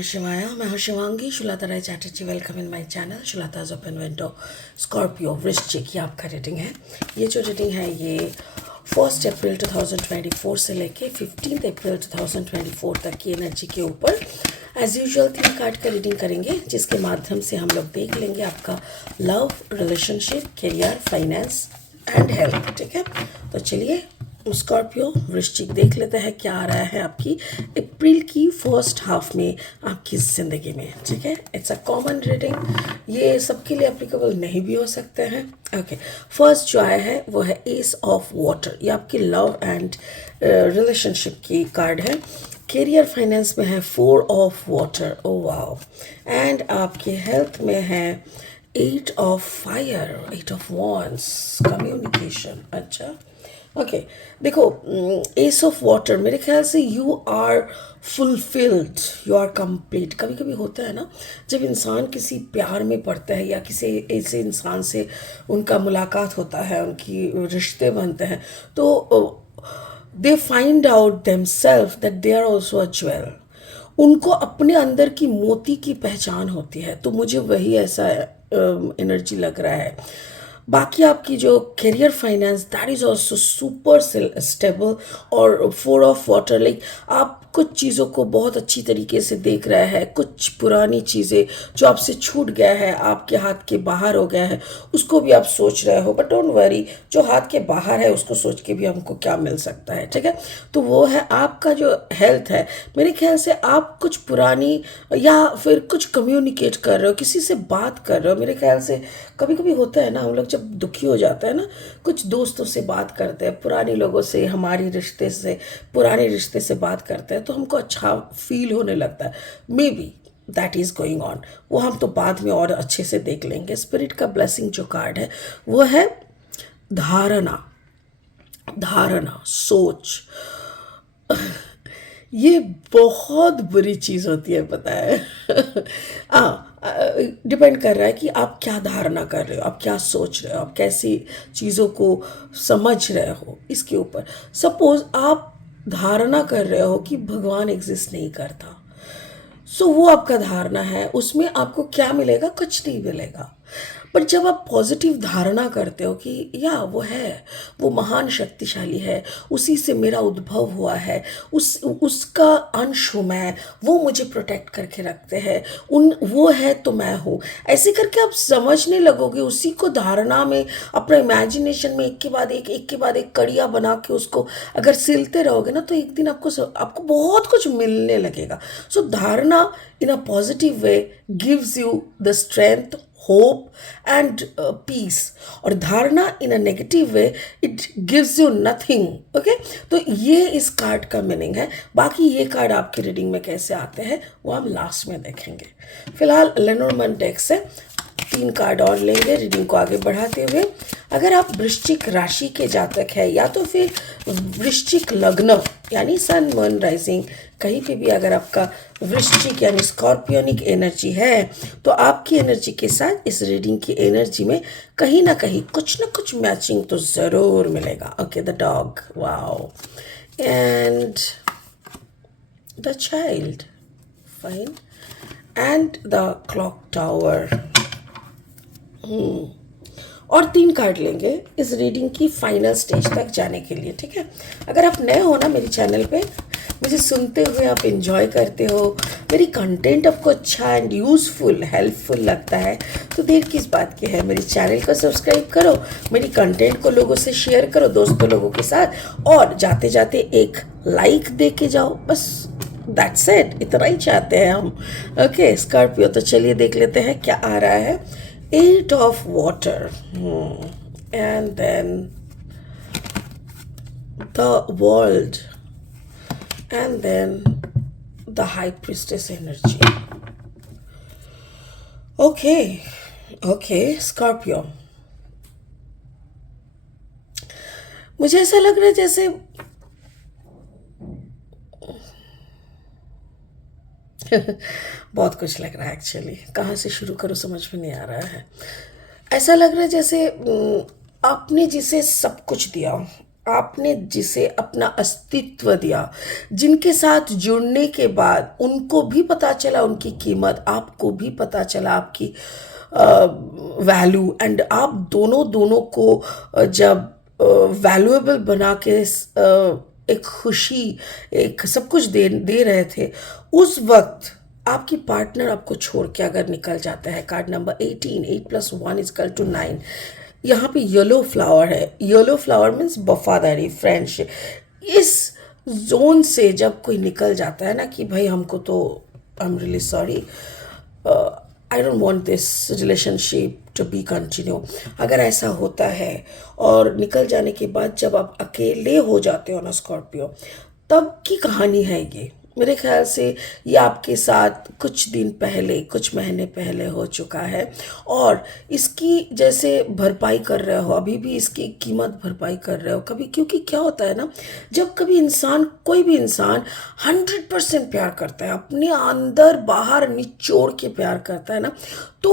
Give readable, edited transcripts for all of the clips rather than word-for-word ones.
नमः शिवाय। मैं हूँ Shivangi Shulata Roy Chatterjee. Welcome in my channel Shulata's open window. Scorpio वृश्चिक, ये आपका रीडिंग है। ये जो रीडिंग है ये 1 अप्रैल 2024 से लेके 15 अप्रैल 2024 तक की एनर्जी के ऊपर एज यूजुअल 3 कार्ड का रीडिंग करेंगे, जिसके माध्यम से हम लोग देख लेंगे आपका love, relationship, career, finance and health. ठीक है, तो चलिए स्कॉर्पियो वृश्चिक देख लेते हैं क्या आ रहा है आपकी अप्रैल की फर्स्ट हाफ में आपकी ज़िंदगी में। ठीक है, इट्स अ कॉमन रीडिंग, ये सबके लिए एप्लीकेबल नहीं भी हो सकते हैं। ओके, फर्स्ट जो आया है वो है एस ऑफ वाटर। ये आपकी लव एंड रिलेशनशिप की कार्ड है। करियर फाइनेंस में है 4 of water, oh wow. And आपके हेल्थ में है 8 of fire, 8 of wands, communication. अच्छा ओके, देखो एस ऑफ वाटर, मेरे ख्याल से you are fulfilled, you are complete. कभी कभी होता है ना, जब इंसान किसी प्यार में पड़ता है या किसी ऐसे इंसान से उनका मुलाकात होता है, उनकी रिश्ते बनते हैं, तो they find out themselves that they are also a jewel. उनको अपने अंदर की मोती की पहचान होती है। तो मुझे वही ऐसा एनर्जी लग रहा है। बाकी आपकी जो career finance that is also super stable. और 4 ऑफ वाटर, लाइक आप कुछ चीज़ों को बहुत अच्छी तरीके से देख रहा है। कुछ पुरानी चीज़ें जो आपसे छूट गया है, आपके हाथ के बाहर हो गया है, उसको भी आप सोच रहे हो। बट डोंट वरी, जो हाथ के बाहर है उसको सोच के भी हमको क्या मिल सकता है। ठीक है, तो वो है आपका जो हेल्थ है। मेरे ख्याल से आप कुछ पुरानी या फिर कुछ कम्युनिकेट कर रहे हो, किसी से बात कर रहे हो। मेरे ख्याल से कभी कभी होता है ना, हम लोग जब दुखी हो जाता है ना, कुछ दोस्तों से बात करते हैं, पुराने लोगों से, पुराने रिश्ते से बात करते हैं, तो हमको अच्छा फील होने लगता है। May be that is going on, वो हम तो बाद में और अच्छे से देख लेंगे। स्पिरिट का ब्लेसिंग जो कार्ड है वो है धारणा। धारणा, सोच, ये बहुत बुरी चीज़ होती है, पता है। डिपेंड कर रहा है कि आप क्या धारणा कर रहे हो, आप क्या सोच रहे हो, आप कैसी चीज़ों को समझ रहे हो, इसके ऊपर। सपोज आप धारणा कर रहे हो कि भगवान एग्जिस्ट नहीं करता, सो वो आपका धारणा है। उसमें आपको क्या मिलेगा? कुछ नहीं मिलेगा। पर जब आप पॉजिटिव धारणा करते हो कि या वो है, वो महान शक्तिशाली है, उसी से मेरा उद्भव हुआ है, उसका अंश हूँ मैं, वो मुझे प्रोटेक्ट करके रखते हैं, वो है तो मैं हूँ, ऐसे करके आप समझने लगोगे। उसी को धारणा में, अपना इमेजिनेशन में एक के बाद एक कड़िया बना के उसको अगर सिलते रहोगे ना, तो एक दिन आपको बहुत कुछ मिलने लगेगा। सो धारणा in a positive way gives you the strength, hope and peace. और धारणा in a negative way it gives you nothing. okay? तो ये इस कार्ड का मीनिंग है। बाकी ये कार्ड आपकी रीडिंग में कैसे आते हैं वो हम लास्ट में देखेंगे। फिलहाल लेनोर्मन डेक से 3 कार्ड और लेंगे रीडिंग को आगे बढ़ाते हुए। अगर आप वृश्चिक राशि के जातक है, या तो फिर वृश्चिक लग्न यानी सन मून राइजिंग, कहीं पे भी अगर आपका वृश्चिक यानी स्कॉर्पियोनिक एनर्जी है, तो आपकी एनर्जी के साथ इस रीडिंग की एनर्जी में कहीं ना कहीं कुछ ना कुछ मैचिंग तो ज़रूर मिलेगा। Okay, the dog, wow, and the child, fine, and the clock tower. और 3 कार्ड लेंगे इस रीडिंग की फाइनल स्टेज तक जाने के लिए। ठीक है, अगर आप नए हो ना मेरे चैनल पे, मुझे सुनते हुए आप एंजॉय करते हो, मेरी कंटेंट आपको अच्छा एंड यूज़फुल, हेल्पफुल लगता है, तो देर किस बात की है, मेरे चैनल को सब्सक्राइब करो, मेरी कंटेंट को लोगों से शेयर करो, दोस्तों लोगों के साथ, और जाते जाते एक लाइक दे के जाओ। बस दैट्स इट, इतना ही चाहते हैं हम। ओके स्कॉर्पियो, तो चलिए देख लेते हैं क्या आ रहा है। 8 of water, and then the world, and then the high priestess energy. Okay, Scorpio, मुझे ऐसा लग रहा है जैसे बहुत कुछ लग रहा है एक्चुअली, कहाँ से शुरू करूँ समझ में नहीं आ रहा है। ऐसा लग रहा है जैसे आपने जिसे सब कुछ दिया, आपने जिसे अपना अस्तित्व दिया, जिनके साथ जुड़ने के बाद उनको भी पता चला उनकी कीमत, आपको भी पता चला आपकी वैल्यू, एंड आप दोनों दोनों को जब वैल्यूएबल बना के एक खुशी, एक सब कुछ दे दे रहे थे, उस वक्त आपकी पार्टनर आपको छोड़ के अगर निकल जाता है। Card number 18, 8+1=9। यहाँ पे येलो फ्लावर है। येलो फ्लावर मीन्स वफादारी, फ्रेंडशिप। इस जोन से जब कोई निकल जाता है ना कि भाई हमको तो, I am really sorry, I don't want this relationship to be continue, अगर ऐसा होता है और निकल जाने के बाद जब आप अकेले हो जाते हो ना स्कॉर्पियो, तब की कहानी है ये। मेरे ख्याल से ये आपके साथ कुछ दिन पहले, कुछ महीने पहले हो चुका है, और इसकी जैसे भरपाई कर रहे हो, अभी भी इसकी कीमत भरपाई कर रहे हो कभी। क्योंकि क्या होता है ना, जब कभी इंसान, कोई भी इंसान 100% प्यार करता है, अपने अंदर बाहर निचोड़ के प्यार करता है ना, तो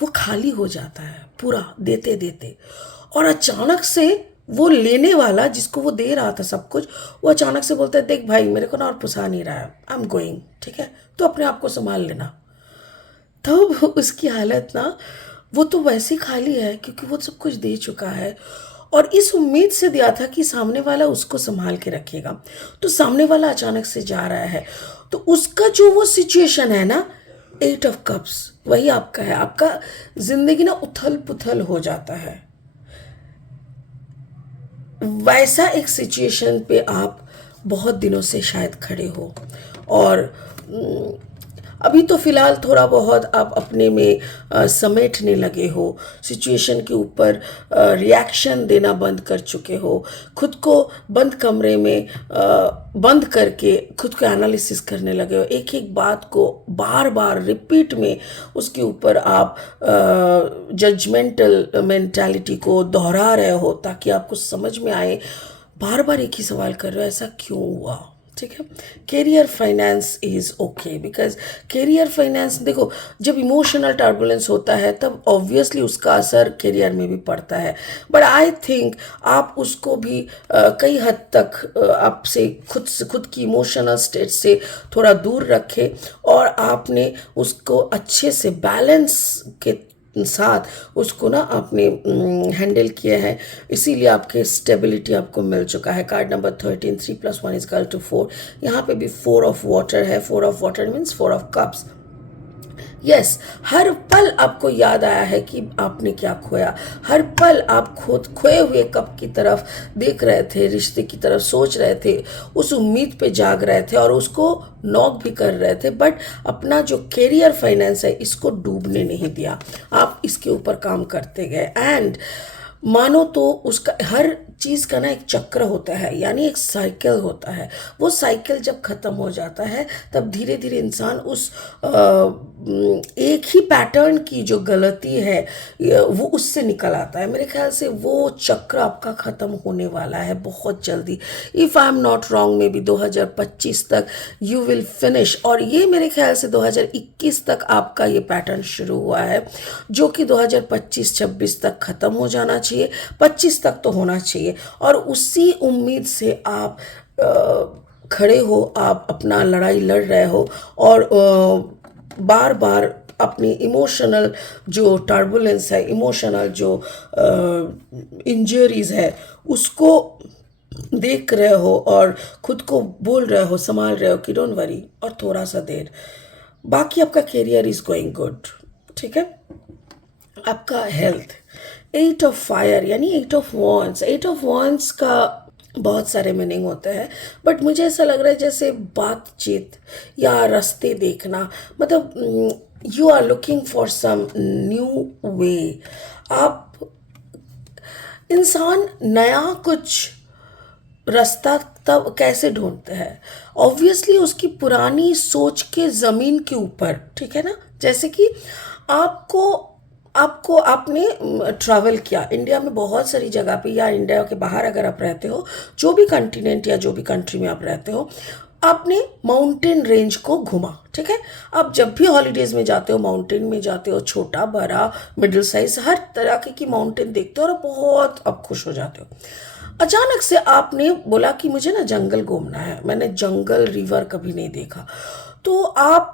वो खाली हो जाता है पूरा देते देते, और अचानक से वो लेने वाला जिसको वो दे रहा था सब कुछ, वो अचानक से बोलता है देख भाई मेरे को ना और पुसा नहीं रहा है, आई एम गोइंग, ठीक है, तो अपने आप को संभाल लेना। तब उसकी हालत ना, वो तो वैसे ही खाली है क्योंकि वो सब कुछ दे चुका है, और इस उम्मीद से दिया था कि सामने वाला उसको संभाल के रखेगा, तो सामने वाला अचानक से जा रहा है, तो उसका जो वो सिचुएशन है ना, 8 ऑफ कप्स, वही आपका है। आपका जिंदगी ना उथल पुथल हो जाता है। वैसा एक सिचुएशन पे आप बहुत दिनों से शायद खड़े हो, और अभी तो फ़िलहाल थोड़ा बहुत आप अपने में समेटने लगे हो, सिचुएशन के ऊपर रिएक्शन देना बंद कर चुके हो, खुद को बंद कमरे में बंद करके खुद को एनालिसिस करने लगे हो, एक एक बात को बार बार रिपीट में उसके ऊपर आप जजमेंटल मेंटालिटी को दोहरा रहे हो ताकि आपको समझ में आए, बार बार एक ही सवाल कर रहे हो ऐसा क्यों हुआ, ठीक है। Career finance is okay, because career finance, देखो जब इमोशनल टर्बुलेंस होता है तब ऑब्वियसली उसका असर कैरियर में भी पड़ता है, बट आई थिंक आप उसको भी कई हद तक आपसे खुद की इमोशनल स्टेट से थोड़ा दूर रखे, और आपने उसको अच्छे से बैलेंस के साथ उसको ना आपने हैंडल किया है, इसीलिए आपके स्टेबिलिटी आपको मिल चुका है। Card number 13, 3+1=4। यहाँ पे भी 4 ऑफ वाटर है। 4 of water means 4 of cups. Yes, हर पल आपको याद आया है कि आपने क्या खोया, हर पल आप खुद खोए हुए कप की तरफ देख रहे थे, रिश्ते की तरफ सोच रहे थे, उस उम्मीद पे जाग रहे थे और उसको नॉक भी कर रहे थे, बट अपना जो कैरियर फाइनेंस है इसको डूबने नहीं दिया, आप इसके ऊपर काम करते गए। एंड मानो तो उसका हर चीज़ का ना एक चक्र होता है, यानी एक साइकिल होता है, वो साइकिल जब ख़त्म हो जाता है तब धीरे धीरे इंसान उस एक ही पैटर्न की जो गलती है वो उससे निकल आता है। मेरे ख्याल से वो चक्र आपका ख़त्म होने वाला है बहुत जल्दी। If I am not wrong, may be 2025 तक यू विल फिनिश, और ये मेरे ख्याल से 2021 तक आपका ये पैटर्न शुरू हुआ है, जो कि 2025-26 तक ख़त्म हो जाना चाहिए, 25 तक तो होना चाहिए, और उसी उम्मीद से आप खड़े हो, आप अपना लड़ाई लड़ रहे हो, और बार बार अपनी इमोशनल जो टर्बुलेंस है, इमोशनल जो इंजरीज है उसको देख रहे हो और खुद को बोल रहे हो, संभाल रहे हो कि डोंट वरी, और थोड़ा सा देर बाकी आपका कैरियर इज गोइंग गुड, ठीक है। आपका हेल्थ, 8 ऑफ फायर यानी 8 ऑफ वॉन्ड्स। 8 ऑफ वॉन्ड्स का बहुत सारे मीनिंग होते हैं, बट मुझे ऐसा लग रहा है जैसे बातचीत या रास्ते देखना, मतलब you are looking for some new way. आप इंसान नया कुछ रास्ता तब कैसे ढूंढते हैं, ऑब्वियसली उसकी पुरानी सोच के ज़मीन के ऊपर, ठीक है ना। जैसे कि आपको आपको आपने ट्रैवल किया इंडिया में बहुत सारी जगह पे, या इंडिया के बाहर अगर आप रहते हो, जो भी कंटिनेंट या जो भी कंट्री में आप रहते हो, आपने माउंटेन रेंज को घुमा, ठीक है। आप जब भी हॉलीडेज में जाते हो, माउंटेन में जाते हो, छोटा बड़ा मिडिल साइज हर तरह की माउंटेन देखते हो और बहुत आप खुश हो जाते हो। अचानक से आपने बोला कि मुझे ना जंगल घूमना है, मैंने जंगल रिवर कभी नहीं देखा, तो आप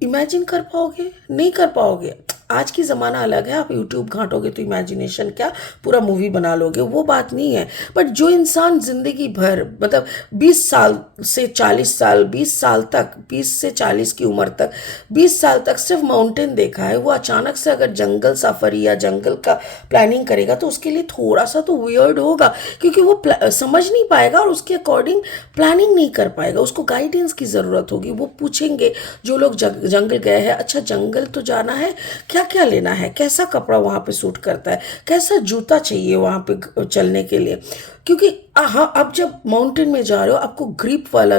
इमेजिन कर पाओगे? नहीं कर पाओगे। आज की ज़माना अलग है, आप यूट्यूब घांटोगे तो इमेजिनेशन क्या, पूरा मूवी बना लोगे, वो बात नहीं है। बट जो इंसान ज़िंदगी भर मतलब 20 साल से 40 साल, 20 साल तक, 20 से 40 की उम्र तक, 20 साल तक सिर्फ माउंटेन देखा है, वो अचानक से अगर जंगल सफारी या जंगल का प्लानिंग करेगा तो उसके लिए थोड़ा सा तो वियर्ड होगा, क्योंकि वो समझ नहीं पाएगा और उसके अकॉर्डिंग प्लानिंग नहीं कर पाएगा। उसको गाइडेंस की ज़रूरत होगी। वो पूछेंगे जो लोग जंगल गए हैं, अच्छा जंगल तो जाना है, क्या क्या लेना है, कैसा कपड़ा वहाँ पे सूट करता है, कैसा जूता चाहिए वहाँ पे चलने के लिए, क्योंकि हाँ आप जब माउंटेन में जा रहे हो आपको ग्रिप वाला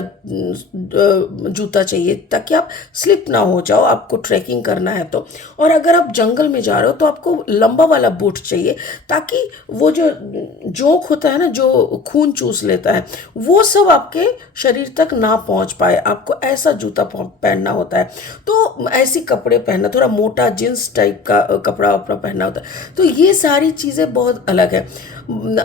जूता चाहिए ताकि आप स्लिप ना हो जाओ, आपको ट्रैकिंग करना है तो। और अगर आप जंगल में जा रहे हो तो आपको लंबा वाला बूट चाहिए ताकि वो जो जोंक होता है ना, जो खून चूस लेता है, वो सब आपके शरीर तक ना पहुंच पाए। आपको ऐसा जूता पहनना होता है, तो ऐसी कपड़े पहनना, थोड़ा मोटा जींस टाइप का कपड़ा अपना पहनना होता है। तो ये सारी चीज़ें बहुत अलग है।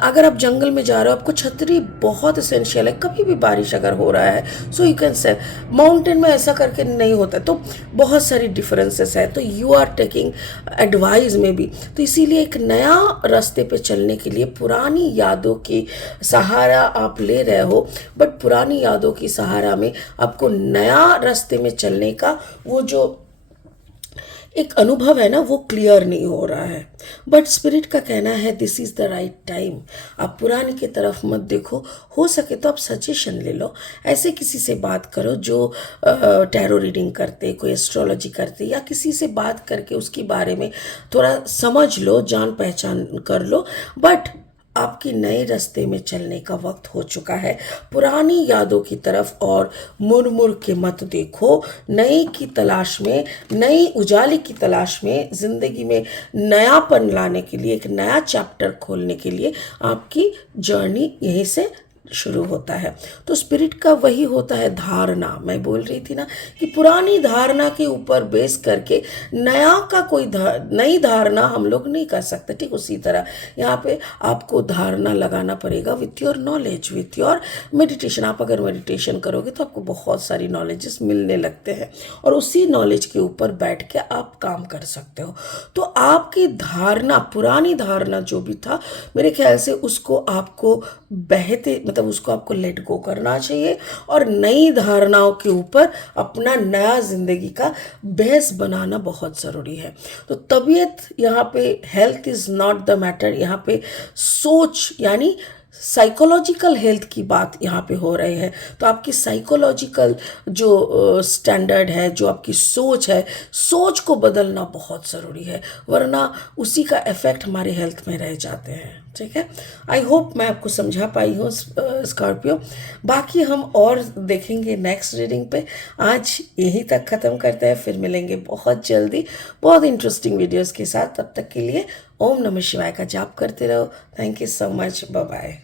अगर आप जंगल में जा रहे हो आपको छतरी बहुत इसेंशियल है, कभी भी बारिश अगर हो रहा है so you can say. Mountain में ऐसा करके नहीं होता, तो बहुत सारी डिफरेंसेस है। तो यू आर टेकिंग एडवाइस में भी, तो इसीलिए एक नया रास्ते पे चलने के लिए पुरानी यादों की सहारा आप ले रहे हो, बट पुरानी यादों की सहारा में आपको नया रास्ते में चलने का वो जो एक अनुभव है ना, वो क्लियर नहीं हो रहा है। बट स्पिरिट का कहना है this is the right time. आप पुराने की तरफ मत देखो, हो सके तो आप सजेशन ले लो, ऐसे किसी से बात करो जो टैरो रीडिंग करते, कोई एस्ट्रोलॉजी करते, या किसी से बात करके उसके बारे में थोड़ा समझ लो, जान पहचान कर लो। बट आपकी नए रास्ते में चलने का वक्त हो चुका है। पुरानी यादों की तरफ और मुड़ मुड़ के मत देखो। नई की तलाश में, नई उजाले की तलाश में, ज़िंदगी में नयापन लाने के लिए, एक नया चैप्टर खोलने के लिए आपकी जर्नी यहीं से शुरू होता है। तो स्पिरिट का वही होता है धारणा। मैं बोल रही थी ना कि पुरानी धारणा के ऊपर बेस करके नया का कोई नई धारणा हम लोग नहीं कर सकते। ठीक उसी तरह यहाँ पे आपको धारणा लगाना पड़ेगा with your knowledge, with your meditation. आप अगर मेडिटेशन करोगे तो आपको बहुत सारी नॉलेजेस मिलने लगते हैं और उसी नॉलेज के ऊपर बैठ के आप काम कर सकते हो। तो आपकी धारणा, पुरानी धारणा जो भी था, मेरे ख्याल से उसको आपको बहते मतलब उसको आपको लेट गो करना चाहिए और नई धारणाओं के ऊपर अपना नया ज़िंदगी का बेस बनाना बहुत ज़रूरी है। तो तबीयत यहाँ पे, health is not the matter, यहाँ पे सोच यानी साइकोलॉजिकल हेल्थ की बात यहाँ पे हो रही है। तो आपकी साइकोलॉजिकल जो स्टैंडर्ड है, जो आपकी सोच है, सोच को बदलना बहुत ज़रूरी है, वरना उसी का इफ़ेक्ट हमारे हेल्थ में रह जाते हैं। ठीक है, आई होप मैं आपको समझा पाई हूँ स्कॉर्पियो। बाकी हम और देखेंगे नेक्स्ट रीडिंग पे। आज यहीं तक ख़त्म करते हैं, फिर मिलेंगे बहुत जल्दी बहुत इंटरेस्टिंग वीडियोज़ के साथ। तब तक के लिए ओम नमः शिवाय का जाप करते रहो। Thank you so much, bye bye.